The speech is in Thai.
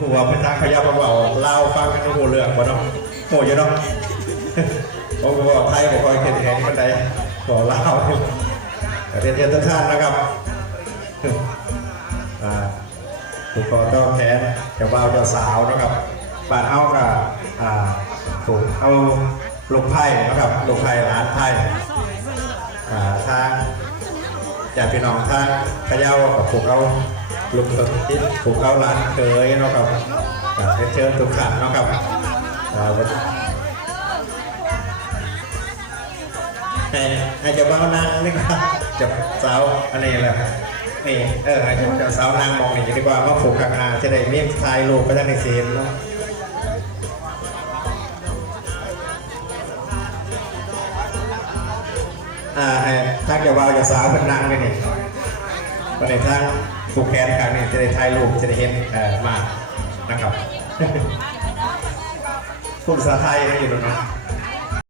หัวเป็นทางขยับเบาๆเล่าฟังกันในหัวเรื่องบ่เนาะโหอยู่เนาะผมก็บอกไทยบอกคอยเข็นแข็งกันใดบอกเล่าเรียนเรียนทุกท่านนะครับอ่าถูกคอต้องแทนเจ้าบ่าวเจ้าสาวนะครับบ้านเฮาก็อ่าถูกเอาลูกไพ่นะครับลูกไพ่หลานไพ่อ่าทางญาติพี่น้องทางขย่ากับผูกเอา ลูกเขยผูกเอาหลานเคยเนาะครับอ่าเรียนเชิญทุกท่านเนาะครับอ่าวันให้ให้เจ้าบ่านางนี่ครับจับสาวอันนี้แหละนี่เออเจ้าสาวนางมองนี่ดีกว่าว่าผูกกลางอาจะได้มีทายลูกไปทางในเสียงเนาะอ่าให้ทางเจ้าบ่าเจ้าสาวเป็นนางกันนี่ วันนี้ทางผูกแคนกันนี่จะได้ถ่ายรูปจะได้เห็นเอ่อมากนะครับ คุณสาษาไทยนะอยู่ตรงนั้น